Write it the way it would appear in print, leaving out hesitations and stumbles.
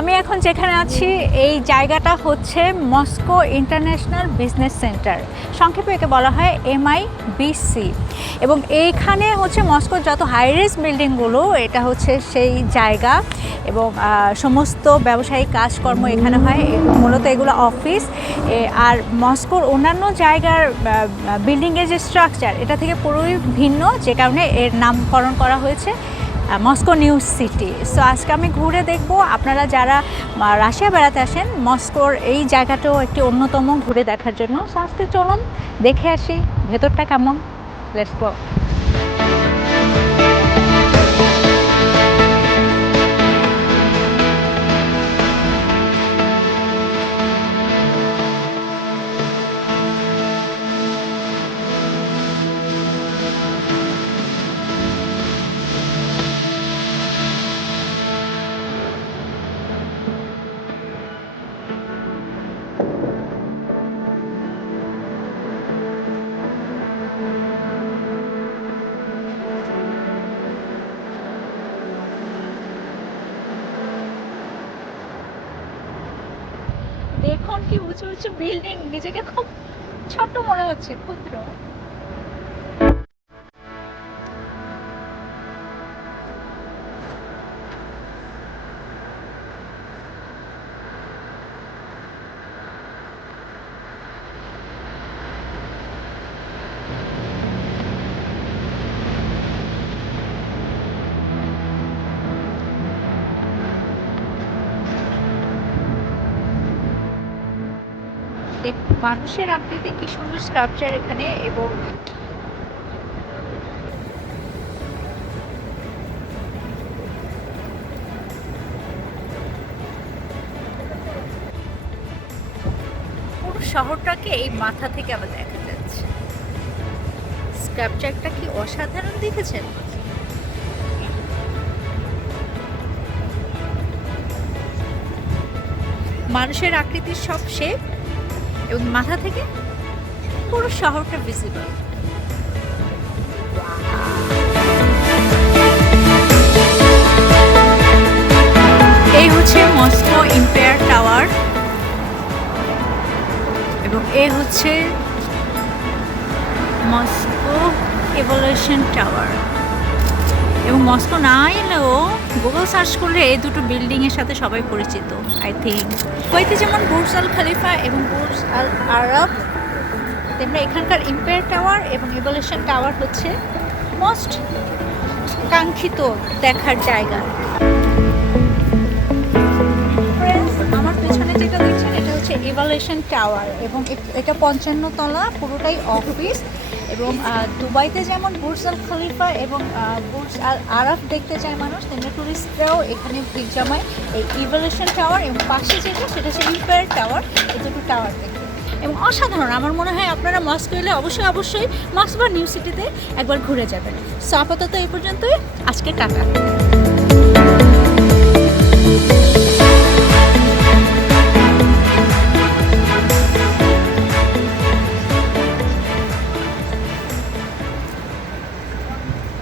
আমি এখন যেখানে আছি এই জায়গাটা হচ্ছে মস্কো ইন্টারন্যাশনাল বিজনেস সেন্টার, সংক্ষেপে একে বলা হয় MIBC। এবং এইখানে হচ্ছে মস্কোর যত হাই রিস্ক বিল্ডিংগুলো, এটা হচ্ছে সেই জায়গা এবং সমস্ত ব্যবসায়িক কাজকর্ম এখানে হয়। মূলত এগুলো অফিস। আর মস্কোর অন্যান্য জায়গার বিল্ডিংয়ের যে স্ট্রাকচার, এটা থেকে পুরোই ভিন্ন, যে কারণে এর নামকরণ করা হয়েছে মস্কো নিউ সিটি। সো আজকে আমি ঘুরে দেখব, আপনারা যারা রাশিয়া বেড়াতে আসেন মস্কোর এই জায়গাটাও একটি অন্যতম ঘুরে দেখার জন্য। সো আজকে চলুন দেখে আসি ভেতরটা কেমন। Let's go. দেখুন কি উঁচু উঁচু বিল্ডিং, নিজেকে খুব ছোট মনে হচ্ছে, ক্ষুদ্র। দেখুন মানুষের আকৃতি কি সুন্দর স্ট্রাকচার এখানে। এবং পুরো শহরটাকে এই মাথা থেকে আবার দেখা যাচ্ছে। স্ট্রাকচারটা কি অসাধারণ, দেখেছেন? মানুষের আকৃতির সব শেপ এবং মাথা থেকে পুরো শহরটা ভিজিবল। এই হচ্ছে মস্কো এম্পায়ার টাওয়ার এবং এই হচ্ছে মস্কো ইভলিউশন টাওয়ার। এবং মস্কো না এলেও গুগল সার্চ করলে এই দুটো বিল্ডিংয়ের সাথে সবাই পরিচিত আই থিঙ্ক। কুয়েতে যেমন বুর্জ আল খলিফা এবং বুর্জ আল আরব, তেমনি এখানকার এম্পায়ার টাওয়ার এবং ইভলিউশন টাওয়ার হচ্ছে মোস্ট কাঙ্ক্ষিত দেখার জায়গা। আমার পেছনে যেটা দেখছেন এটা হচ্ছে ইভলিউশন টাওয়ার এবং এটা 55 তলা, পুরোটাই অফিস। এবং দুবাইতে যেমন বুর্জ আল খলিফা এবং বুর্জ আল আরব দেখতে চায় মানুষ, তেমনি টুরিস্টরাও এখানে ভিড় জমায় এই ইভলিউশন টাওয়ার এবং পাশে যেটা সেটা হচ্ছে এম্পায়ার টাওয়ার। এই দুটো টাওয়ার দেখতে এবং অসাধারণ। আমার মনে হয় আপনারা মস্কো এলে অবশ্যই মস্কো বা নিউ সিটিতে একবার ঘুরে যাবেন। সো আপাতত এই পর্যন্তই, আজকে টাটা।